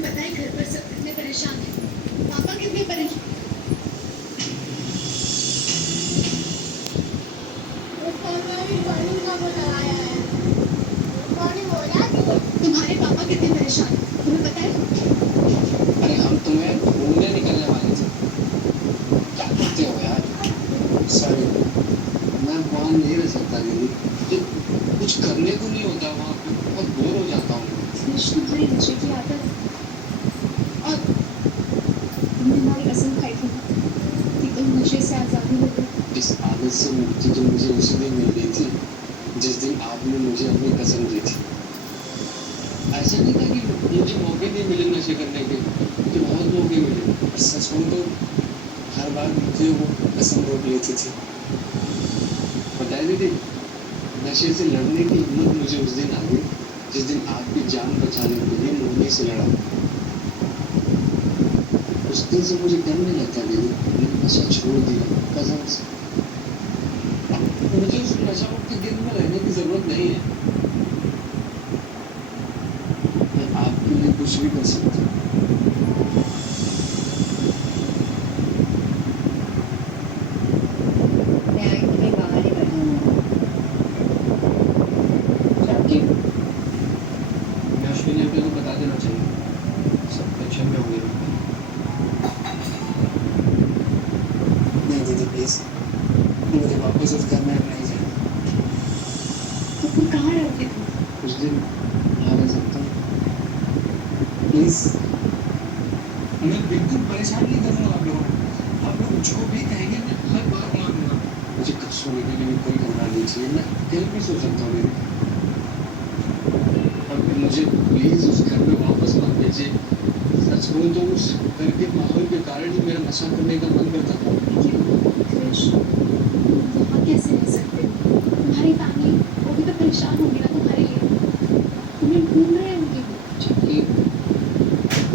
तुम्हें पता है घर पर सब कितने परेशान हैं। पापा कितने परेशान। तुम्हारे पापा कितने परेशान हैं तुम्हें पता है। अरे हम तुम्हें घूमने निकलने वाले थे, क्या करते हो यार। सॉरी, मैं वहाँ नहीं रह सकता दीदी, तो कुछ करने को नहीं होता वहाँ पे, बहुत बोर हो जाता हूँ। तुम्हारी नशे की आदत और तुमने हमारी कसम खाई थी कि तुम नशे से आजादी हो गई। इस आदत से मुक्ति तो मुझे उसी दिन मिल गई थी जिस दिन आपने मुझे अपनी कसम दी थी। ऐसा नहीं था कि मुझे मौके नहीं मिले नशे करने के, मुझे बहुत मौके मिले। सच कहूँ तो हर बार मुझे वो कसम रोक लेती थी। पता है दीदी, नशे से लड़ने की हिम्मत मुझे उस दिन आ गई जिस दिन आपकी जान बचाने के लिए मुंबई से लड़ा। उस दिन से मुझे डरने लगता दीदी, मैंने नशा छोड़ दिया कसम से। अब मुझे उस नशा मुक्त दिन में रहने की जरूरत नहीं है। मैं आपके लिए कुछ भी कर सकता हूँ। अश्विनी अंकल को बता देना चाहिए, सब टेंशन में होंगे। नहीं दीदी प्लीज, मुझे वापस उस घर में नहीं जाना। तो तुम कहाँ रहोगे तुम। कुछ दिन यहाँ रह सकता हूँ प्लीज। मैं बिल्कुल परेशान नहीं करूँगा आप लोगों को, आप लोग जो भी कहेंगे मैं हर बात मानूंगा। मुझे कब सोने के लिए कोई कमरा नहीं चाहिए, मैं कहीं भी सो सकता हूँ दीदी। और मुझे प्लीज उस घर में वापस मत भेजिए। सच कहूँ तो उस घर के माहौल के कारण ही मेरा नशा करने का मन करता था। क्रिश, वहाँ कैसे रह सकते हो। तुम्हारी फैमिली वो भी तो परेशान होगी ना तुम्हारे लिए, तुम्हें ढूंढ रहे होंगे। चलिए,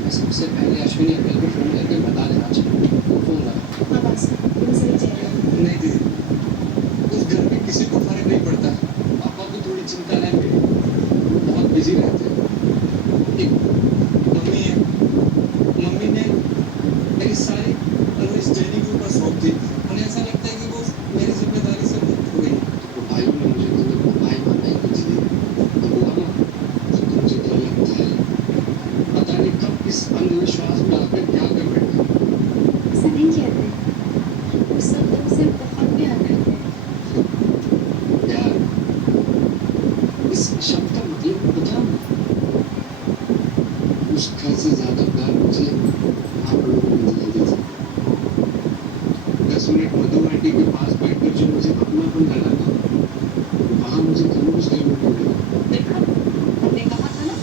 मैं सबसे पहले अश्विनी अंकल को फोन करके बता देना चाहिए। फोन लगा। हाँ बस तुम सही कह रहे हो। नहीं दीदी, उस घर में किसी को फर्क नहीं पड़ता। पापा को थोड़ी चिंता है मेरी, वो बहुत बिजी रहते हैं। एक मम्मी है, मम्मी ने मेरी सारी परवरिश डैडी के ऊपर सौंप दी। उन्हें ऐसा लगता है कि वो मेरी जिम्मेदारी से मुक्त हो गई। तो भाई ने मुझे तुम्हें भाई माना ही कुछ नहीं। अब हुआ ना तो मुझे डर लगता है, पता नहीं कब इस अंधविश्वास में आकर क्या कर बैठा। ऐसा नहीं कहते, वो सब तुमसे बहुत प्यार करते हैं। प्यार, इस शब्द का मतलब पता है? उस घर से ज्यादा प्यार मुझे आप लोगों ने दिया था। 10 मिनट मधु आंटी के पास बैठकर जो मुझे अपनापन लगा था, वहाँ मुझे खरोच देने को मिला। देखा, हमने कहा था ना।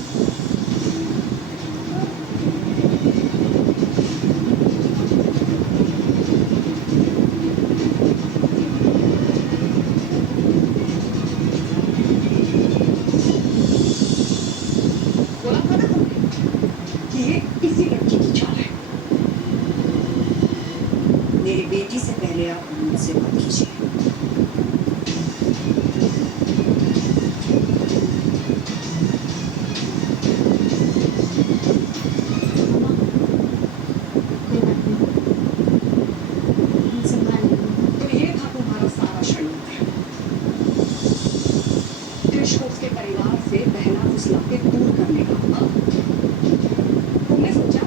बोला था ना हमने कि ये इसी लड़की की चाल है। मेरी बेटी से पहले आप मुझसे बात कीजिए। कोई बात नहीं, हम संभाल लेंगे। तो ये था तुम्हारा सारा षड्यंत्र, कृष को उसके परिवार से बहला फुसला के दूर करने का। हाँ? तुमने सोचा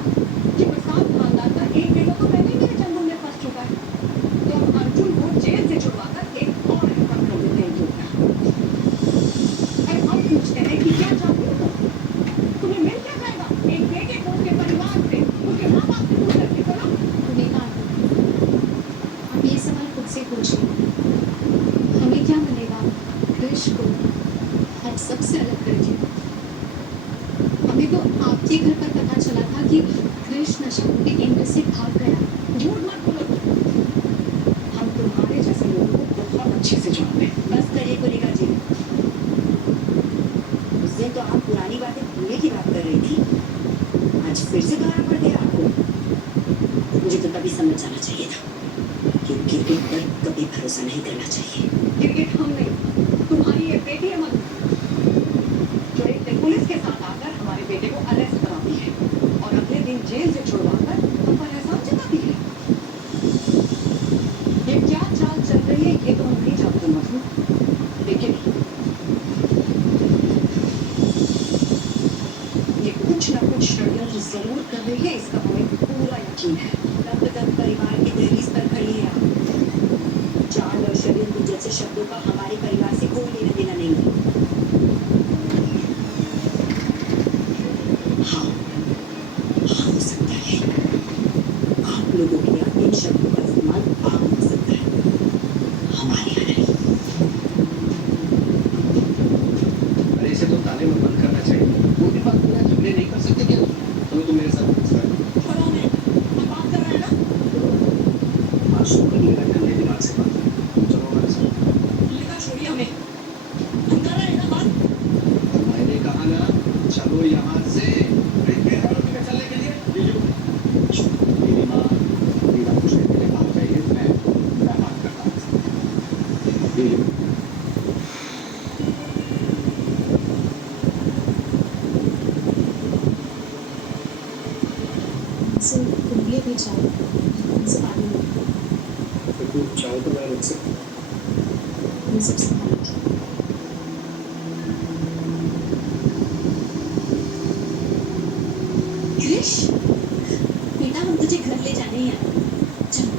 कि प्रसाद खानदान का एक बेटा तो पहले ही मेरे चंगुल में फंस चुका है, तो हम अर्जुन को जेल से छुड़वाकर एक और रिकॉर्ड कर देते हैं क्यों। अरे हम पूछते हैं कि क्या चाहते हो तुम्हें मिल क्या जाएगा एक बेटे को उसके परिवार से, उसके माँ बाप से दूर करके। बोलो विवेका, आप ये सवाल खुद से पूछिए, हमें क्या मिलेगा कृष को हम सबसे अलग करके। हमें तो आपके घर पर पता चला था कि कृष नशा के केंद्र से भाग गया। झूठ मत बोलो, हम तुम्हारे जैसे लोगों को बहुत अच्छे से जानते हैं। बस करिए कोलिका जी, उस दिन तो आप पुरानी बातें भूलने की बात कर रही थी, आज फिर से दोहरा पड़ गया आपको। मुझे तो तभी समझ जाना चाहिए था कि क्रिकेट पर कभी भरोसा नहीं करना चाहिए। क्रिकेट हम नहीं, तुम्हारी ये बेटी है मधु, जो एक दिन पुलिस के साथ आकर हमारे बेटे को अरेस्ट कराती है और कुछ ना कुछ षड्यंत्र जरूर कर रही है, इसका हमें पूरा यकीन है। रब तक परिवार की दहलीज पर खड़ी है आप। चाल और षड्यंत्र जैसे शब्दों का हमारे परिवार से कोई लेना देना नहीं है। हाँ, हाँ हो सकता है। आप लोगों के यहाँ इन शब्दों का इस्तेमाल आम हो सकता है, हमारे यहाँ नहीं। अरे इसे तो ताले में बंद करना चाहिए। वो भी बात बिना झगड़े नहीं कर सकते क्या? चलो तुम मेरे साथ मत करो। छोड़ो मैं बात कर रहा है ना। मासूम कर लेगा ठंडे दिमाग से बात कर। चलो मेरे साथ। लेकर छोड़िए हमें, हम कर रहे हैं ना बात। मैंने कहा ना, चलो यहाँ से। चलने के लिए मेरी माँ मेरा कुछ कहने के बाद चाहिए, मैं बात करता हूँ। लीजिए। उनसे तुम भी अभी जाओ, उनसे पानी लो, तो तू चाहो तो मैं रुक सकता हूँ। उन सब संभालो। कृष, बेटा हम तुझे घर ले जाने हैं। चलो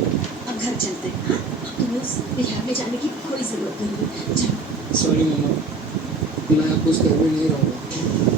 अब घर चलते हैं। हाँ, अब तुम्हें उस बिहार में जाने की कोई जरूरत नहीं है। चलो। सॉरी मम्मा, मैं आपको उस घर में नहीं रहूँगा।